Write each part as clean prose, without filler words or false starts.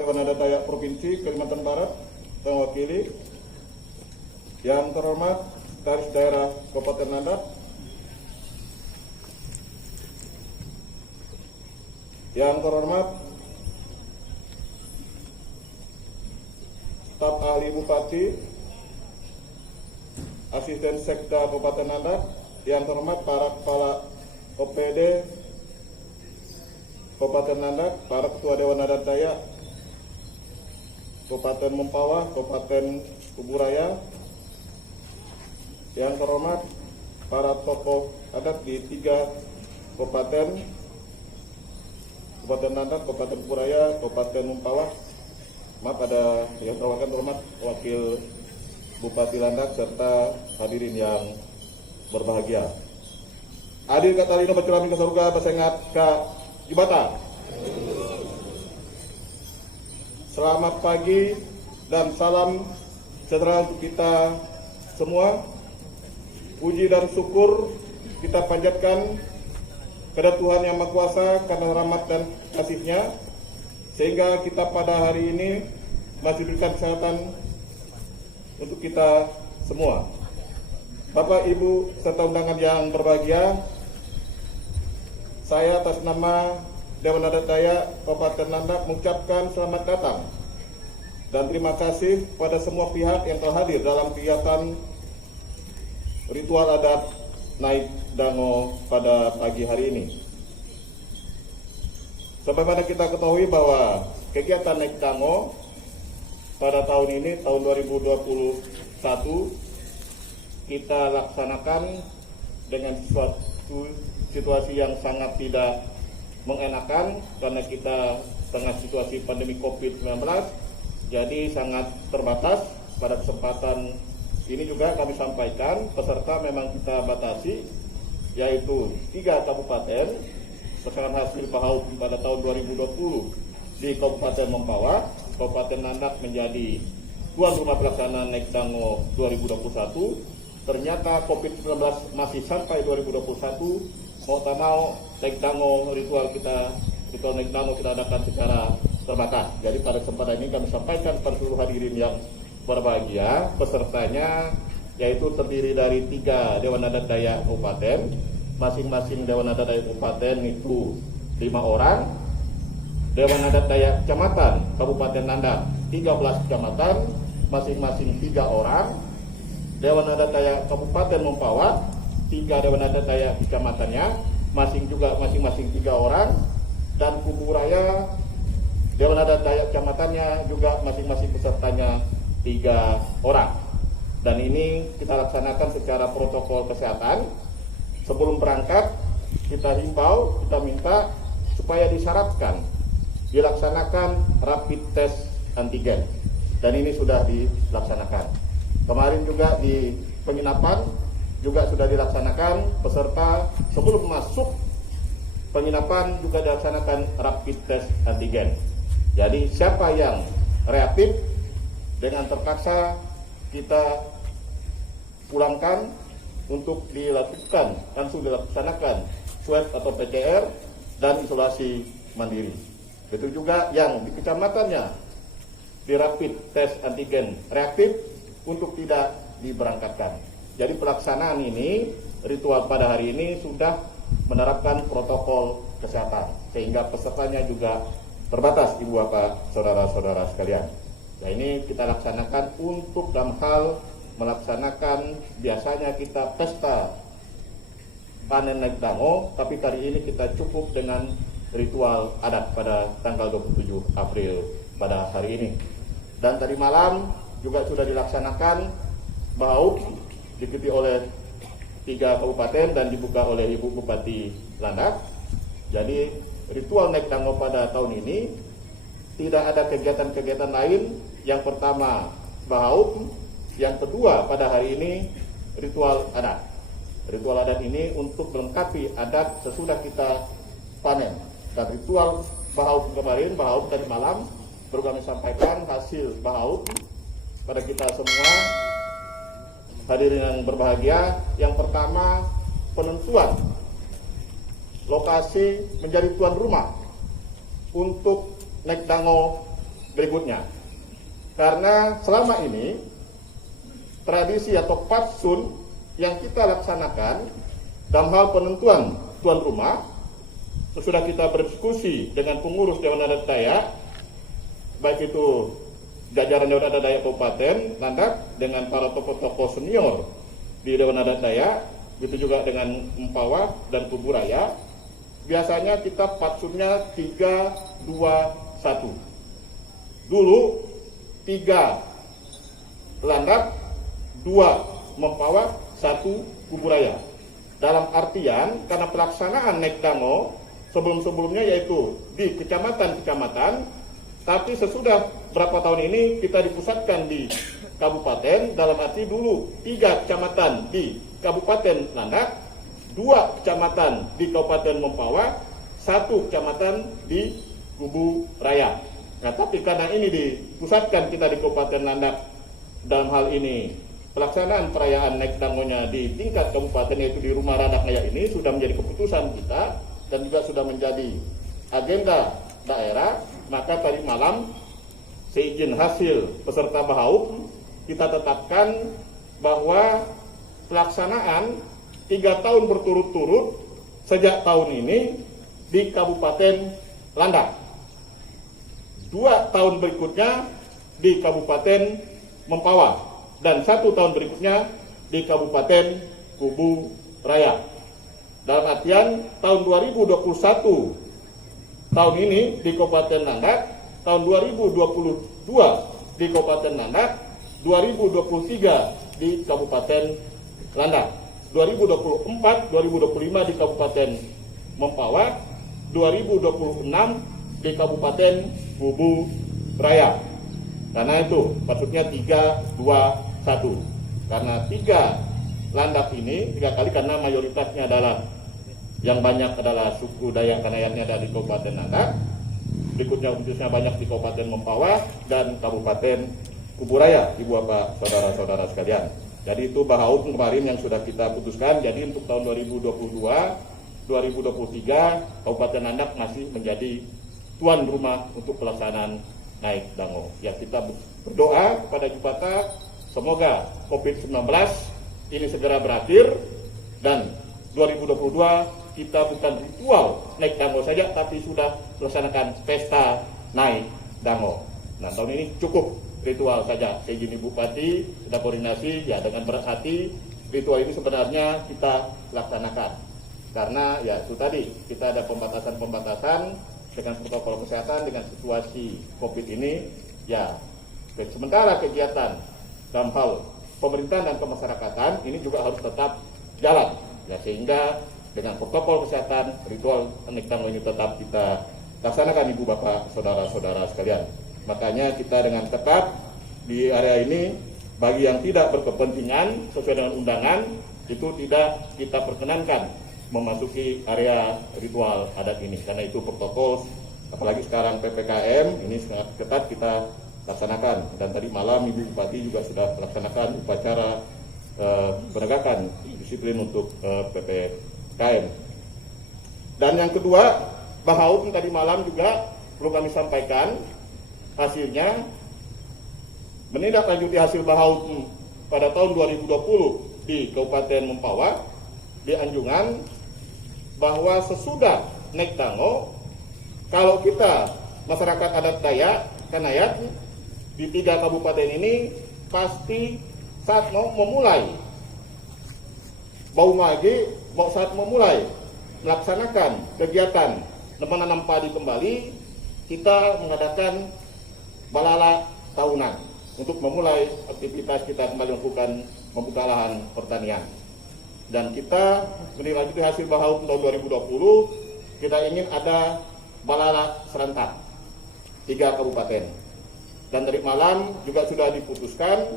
Dewan Adat Dayak Provinsi Kalimantan Barat, mewakili. Yang terhormat Sekretaris Daerah Kabupaten Landak, yang terhormat staf ahli Bupati, Asisten Sekda Kabupaten Landak, yang terhormat para kepala OPD Kabupaten Landak, para ketua Dewan Adat Dayak Kabupaten Mempawah, Kabupaten Kuburaya, yang terhormat para tokoh adat di 3 kabupaten, Kabupaten Landak, Kabupaten Kuburaya, Kabupaten Mempawah. Maaf, ada yang terhormat Wakil Bupati Landak serta hadirin yang berbahagia. Hadir kata lino bercermin ke surga, bersengat ke jibata. Selamat pagi dan salam sejahtera untuk kita semua. Puji dan syukur kita panjatkan kepada Tuhan Yang Maha Kuasa karena rahmat dan kasih-Nya, sehingga kita pada hari ini masih diberikan kesehatan untuk kita semua. Bapak, Ibu, serta undangan yang berbahagia, saya atas nama Dewan Adat Dayak Kabupaten Landak mengucapkan selamat datang dan terima kasih pada semua pihak yang telah hadir dalam kegiatan ritual adat Naik Dango pada pagi hari ini. Sebagaimana kita ketahui bahwa kegiatan Naik Dango pada tahun ini, tahun 2021, kita laksanakan dengan suatu situasi yang sangat tidak mengenakan karena kita tengah situasi pandemi COVID-19, jadi sangat terbatas. Pada kesempatan ini juga kami sampaikan peserta memang kita batasi, yaitu 3 kabupaten. Berdasarkan hasil PAHAUD pada tahun 2020 di Kabupaten Mempawah, Kabupaten Landak menjadi tuan rumah pelaksanaan Naik Dango 2021. Ternyata COVID-19 masih sampai 2021. Mau tak mau Naik Dango ritual Naik Dango kita adakan secara terbatas. Jadi pada kesempatan ini kami sampaikan pada seluruh hadirin yang berbahagia, pesertanya yaitu terdiri dari 3 Dewan Adat Dayak Kabupaten, masing-masing Dewan Adat Dayak Kabupaten itu 5 orang, Dewan Adat Dayak Kecamatan Kabupaten Landak 13 kecamatan, masing-masing 3 orang, Dewan Adat Dayak Kabupaten Mempawah 3 Dewan Adat Dayak kecamatannya, masing-masing 3 orang, dan Kuburaya Dewan Adat Dayak kecamatannya juga masing-masing pesertanya 3 orang. Dan ini kita laksanakan secara protokol kesehatan. Sebelum berangkat kita himbau, kita minta supaya disyaratkan dilaksanakan rapid test antigen, dan ini sudah dilaksanakan. Kemarin juga di penginapan juga sudah dilaksanakan, peserta sebelum masuk penginapan juga dilaksanakan rapid test antigen. Jadi siapa yang reaktif dengan terpaksa kita pulangkan untuk dilakukan, langsung dilaksanakan swab atau PCR dan isolasi mandiri. Betul juga yang di kecamatannya di rapid test antigen reaktif untuk tidak diberangkatkan. Jadi pelaksanaan ini, ritual pada hari ini sudah menerapkan protokol kesehatan, sehingga pesertanya juga terbatas, Ibu Bapak, Saudara-saudara sekalian. Nah, ini kita laksanakan untuk dalam hal melaksanakan, biasanya kita pesta panen Naik Dango, tapi kali ini kita cukup dengan ritual adat pada tanggal 27 April pada hari ini. Dan tadi malam juga sudah dilaksanakan BAHAUD diikuti oleh 3 kabupaten dan dibuka oleh Ibu Bupati Landak. Jadi ritual Naik Dango pada tahun ini tidak ada kegiatan-kegiatan lain. Yang pertama BAHAUD, yang kedua pada hari ini ritual adat. Ritual adat ini untuk melengkapi adat sesudah kita panen. Dan ritual BAHAUD kemarin, BAHAUD tadi malam baru kami sampaikan hasil BAHAUD pada kita semua. Hadirin yang berbahagia, yang pertama penentuan lokasi menjadi tuan rumah untuk Naik Dango berikutnya. Karena selama ini tradisi atau patsun yang kita laksanakan dalam hal penentuan tuan rumah, sesudah kita berdiskusi dengan pengurus Dewan Adat Dayak, baik itu jajaran Dewan Adat Dayak Kabupaten Landak dengan para tokoh-tokoh senior di Dewan Adat Dayak, begitu juga dengan Mempawah dan Kubu Raya. Biasanya kita patsunnya 3, 2, 1. Dulu 3 Landak, 2 Mempawah, 1 Kubu Raya. Dalam artian karena pelaksanaan Nek Dango sebelum-sebelumnya yaitu di kecamatan-kecamatan, tapi sesudah berapa tahun ini kita dipusatkan di kabupaten, dalam arti dulu 3 kecamatan di Kabupaten Landak, 2 kecamatan di Kabupaten Mempawah, 1 kecamatan di Kubu Raya. Nah, tapi karena ini dipusatkan kita di Kabupaten Landak, dalam hal ini pelaksanaan perayaan Nek Dangonya di tingkat kabupaten yaitu di Rumah Radak Naya ini sudah menjadi keputusan kita dan juga sudah menjadi agenda daerah. Maka tadi malam seizin hasil peserta Bahauk kita tetapkan bahwa pelaksanaan 3 tahun berturut-turut sejak tahun ini di Kabupaten Landak, 2 tahun berikutnya di Kabupaten Mempawah, dan 1 tahun berikutnya di Kabupaten Kubu Raya. Dalam artian tahun 2021 tahun ini di Kabupaten Landak, tahun 2022 di Kabupaten Landak, 2023 di Kabupaten Landak, 2024, 2025 di Kabupaten Mempawah, 2026 di Kabupaten Kubu Raya. Karena itu maksudnya 3, 2, 1. Karena 3 Landak ini 3 kali karena mayoritasnya adalah yang banyak adalah suku Dayak Kanayatnya dari Kabupaten Landak, berikutnya khususnya banyak di Kabupaten Mempawah dan Kabupaten Kubu Raya, Ibu Bapak Saudara-saudara sekalian. Jadi itu Bahauk kemarin yang sudah kita putuskan. Jadi untuk tahun 2022, 2023 Kabupaten Landak masih menjadi tuan rumah untuk pelaksanaan Naik Dango. Ya, kita berdoa kepada Jupata semoga COVID-19 ini segera berakhir dan 2022 kita bukan ritual Naik Dango saja, tapi sudah melaksanakan pesta Naik Dango. Nah, tahun ini cukup ritual saja. Saya izin Ibu Bupati sudah koordinasi ya dengan berat hati. Ritual ini sebenarnya kita laksanakan karena ya itu tadi kita ada pembatasan dengan protokol kesehatan, dengan situasi COVID ini, ya sementara kegiatan dalam hal pemerintahan dan kemasyarakatan ini juga harus tetap jalan, ya sehingga dengan protokol kesehatan ritual Nek Dango ini tetap kita laksanakan, Ibu Bapak Saudara-saudara sekalian. Makanya kita dengan ketat di area ini bagi yang tidak berkepentingan sesuai dengan undangan itu tidak kita perkenankan memasuki area ritual adat ini, karena itu protokol, apalagi sekarang PPKM ini sangat ketat kita laksanakan. Dan tadi malam Ibu Bupati juga sudah melaksanakan upacara penegakan disiplin untuk PPKM. Dan yang kedua, Bahauk tadi malam juga perlu kami sampaikan hasilnya menindaklanjuti hasil Bahauk pada tahun 2020 di Kabupaten Mempawah di Anjungan, bahwa sesudah Nek Dango, kalau kita masyarakat adat Dayak Kanayat di 3 kabupaten ini pasti saat mau memulai saat memulai melaksanakan kegiatan menanam padi kembali, kita mengadakan balala tahunan untuk memulai aktivitas kita kembali melakukan membuka lahan pertanian. Dan kita menindaklanjuti hasil Bahauk tahun 2020, kita ingin ada balala serentak 3 kabupaten. Dan dari malam juga sudah diputuskan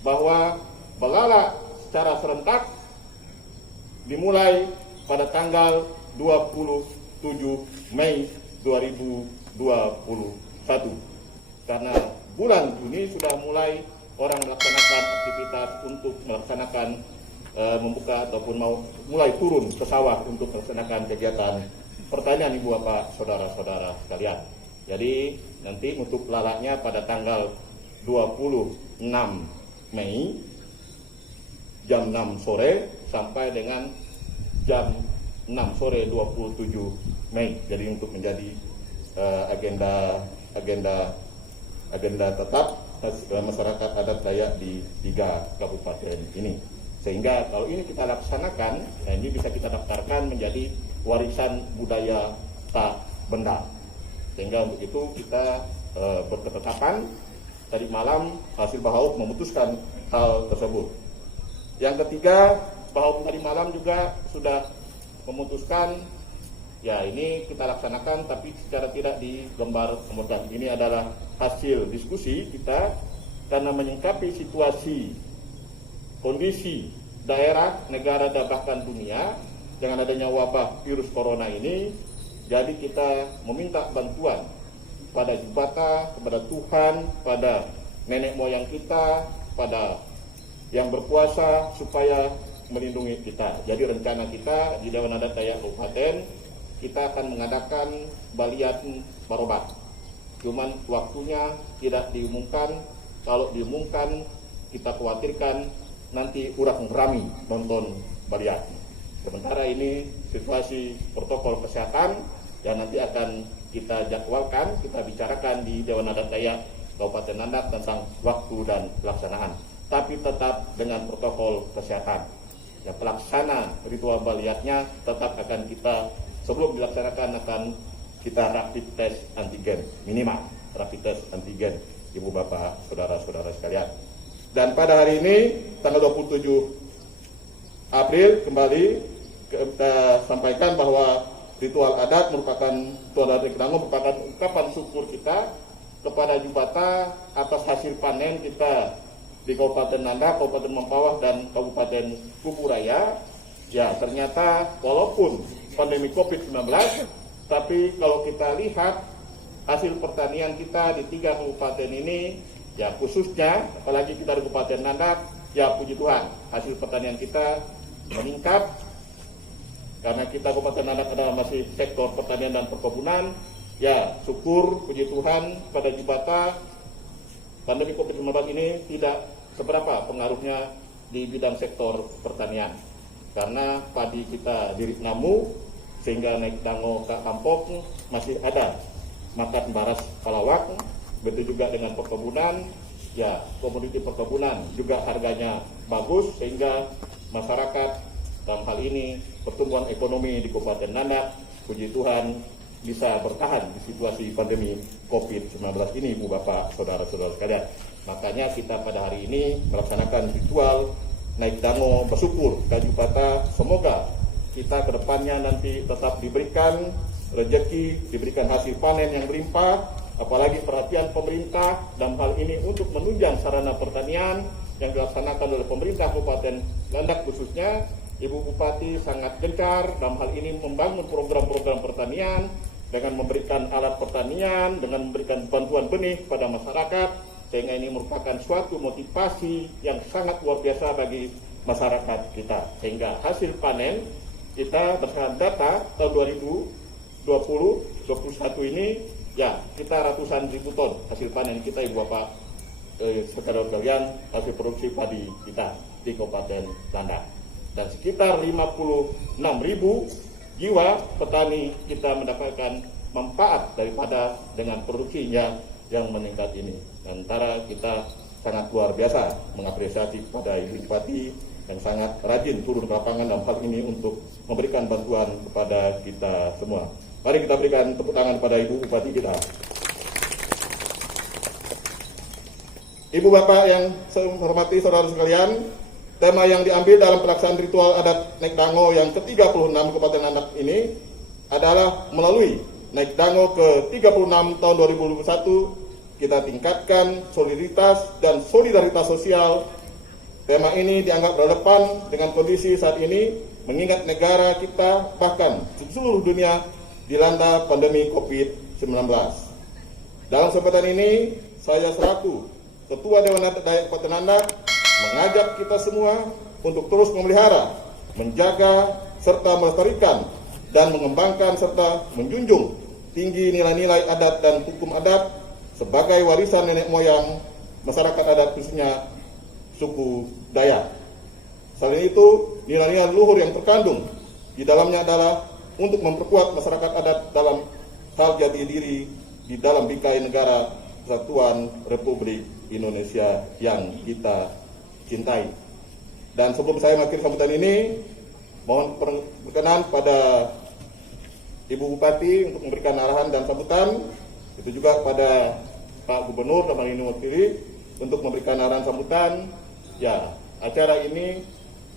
bahwa balala secara serentak dimulai pada tanggal 27 Mei 2021. Karena bulan Juni sudah mulai orang melaksanakan aktivitas untuk melaksanakan membuka ataupun mau mulai turun ke sawah untuk melaksanakan kegiatan pertanian, Ibu Bapak Saudara-saudara sekalian. Jadi nanti untuk lalaknya pada tanggal 26 Mei jam 6 sore sampai dengan jam 6 sore 27 Mei. Jadi untuk menjadi agenda tetap masyarakat adat Dayak di 3 kabupaten ini. Sehingga kalau ini kita laksanakan, ini bisa kita daftarkan menjadi warisan budaya tak benda. Sehingga untuk itu kita berketetapan tadi malam hasil Bahauk memutuskan hal tersebut. Yang ketiga, Bahauk tadi malam juga sudah memutuskan, ya ini kita laksanakan tapi secara tidak di lembar kemudian. Ini adalah hasil diskusi kita karena menyikapi situasi kondisi daerah, negara dan bahkan dunia dengan adanya wabah virus corona ini. Jadi kita meminta bantuan pada Jubata, kepada Tuhan, pada nenek moyang kita, pada yang berkuasa supaya melindungi kita. Jadi rencana kita di Dewan Adat Dayak Kabupaten, kita akan mengadakan baliat barobat. Cuman waktunya tidak diumumkan. Kalau diumumkan, kita khawatirkan nanti kurang rami nonton baliat. Sementara ini situasi protokol kesehatan yang nanti akan kita jadwalkan, kita bicarakan di Dewan Adat Dayak Kabupaten Nandak tentang waktu dan pelaksanaan. Tapi tetap dengan protokol kesehatan. Ya, pelaksana ritual baliatnya tetap akan kita, sebelum dilaksanakan akan kita rapid test antigen, minimal rapid test antigen, Ibu Bapak, Saudara-saudara sekalian. Dan pada hari ini, tanggal 27 April, kembali kita sampaikan bahwa ritual adat merupakan merupakan ungkapan syukur kita kepada Jubata atas hasil panen kita di Kabupaten Nandak, Kabupaten Mempawah, dan Kabupaten Kuburaya. Ya, ternyata walaupun pandemi COVID-19, tapi kalau kita lihat hasil pertanian kita di 3 kabupaten ini, ya khususnya apalagi kita di Kabupaten Nandak, ya puji Tuhan hasil pertanian kita meningkat karena kita Kabupaten Nandak adalah masih sektor pertanian dan perkebunan. Ya syukur puji Tuhan pada Jubata pandemi COVID-19 ini tidak seberapa pengaruhnya di bidang sektor pertanian karena padi kita di Namu sehingga naik dango ke Kampok masih ada makan baras palawak. Begitu juga dengan perkebunan, ya komoditi perkebunan juga harganya bagus sehingga masyarakat dalam hal ini pertumbuhan ekonomi di Kabupaten Nandak puji Tuhan bisa bertahan di situasi pandemi COVID-19 ini, Ibu Bapak, Saudara-saudara sekalian. Makanya kita pada hari ini melaksanakan ritual naik dango bersyukur ke Jubata. Semoga kita ke depannya nanti tetap diberikan rezeki, diberikan hasil panen yang berlimpah, apalagi perhatian pemerintah dalam hal ini untuk menunjang sarana pertanian yang dilaksanakan oleh pemerintah Kabupaten Nandak khususnya. Ibu Bupati sangat gencar dalam hal ini membangun program-program pertanian dengan memberikan alat pertanian, dengan memberikan bantuan benih kepada masyarakat, sehingga ini merupakan suatu motivasi yang sangat luar biasa bagi masyarakat kita. Sehingga hasil panen kita berdasarkan data tahun 2020-2021 ini, ya kita ratusan ribu ton hasil panen kita, Ibu Bapak, saudara-saudara hasil produksi padi kita di Kabupaten Nandak. Dan sekitar 56.000 jiwa petani kita mendapatkan manfaat daripada dengan produksinya yang meningkat ini. Antara kita sangat luar biasa mengapresiasi kepada Ibu Bupati yang sangat rajin turun ke lapangan dalam hal ini untuk memberikan bantuan kepada kita semua. Mari kita berikan tepuk tangan pada Ibu Bupati kita. Ibu Bapak yang saya hormati, saudara sekalian, tema yang diambil dalam pelaksanaan ritual adat naik dango yang ke-36 Kabupaten Nandak ini adalah melalui naik dango ke-36 tahun 2021 kita tingkatkan soliditas dan solidaritas sosial. Tema ini dianggap relevan dengan kondisi saat ini mengingat negara kita bahkan seluruh dunia dilanda pandemi COVID-19. Dalam kesempatan ini saya selaku Ketua Dewan Adat Dayak Kabupaten Nandak mengajak kita semua untuk terus memelihara, menjaga, serta melestarikan dan mengembangkan serta menjunjung tinggi nilai-nilai adat dan hukum adat sebagai warisan nenek moyang masyarakat adat khususnya suku Dayak. Selain itu, nilai-nilai luhur yang terkandung di dalamnya adalah untuk memperkuat masyarakat adat dalam hal jati diri di dalam bingkai negara Kesatuan Republik Indonesia yang kita cintai. Dan sebelum saya mengakhiri sambutan ini, mohon perkenan pada Ibu Bupati untuk memberikan arahan dan sambutan, itu juga pada Pak Gubernur dalam hal ini mewakili untuk memberikan arahan sambutan. Ya, acara ini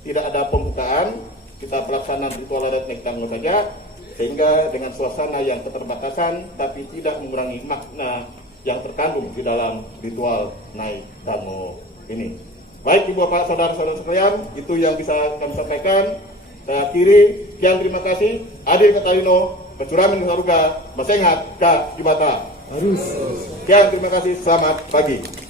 tidak ada pembukaan, kita pelaksanaan ritual adat naik tangga saja, sehingga dengan suasana yang keterbatasan tapi tidak mengurangi makna yang terkandung di dalam ritual naik dango ini. Baik Ibu Bapak saudara-saudara sekalian, itu yang bisa kami sampaikan. Saya akhiri, sekian terima kasih. Adil Katayuno, Kecuramin Saruga, Masenghat, Ka Jibata. Sekian terima kasih, selamat pagi.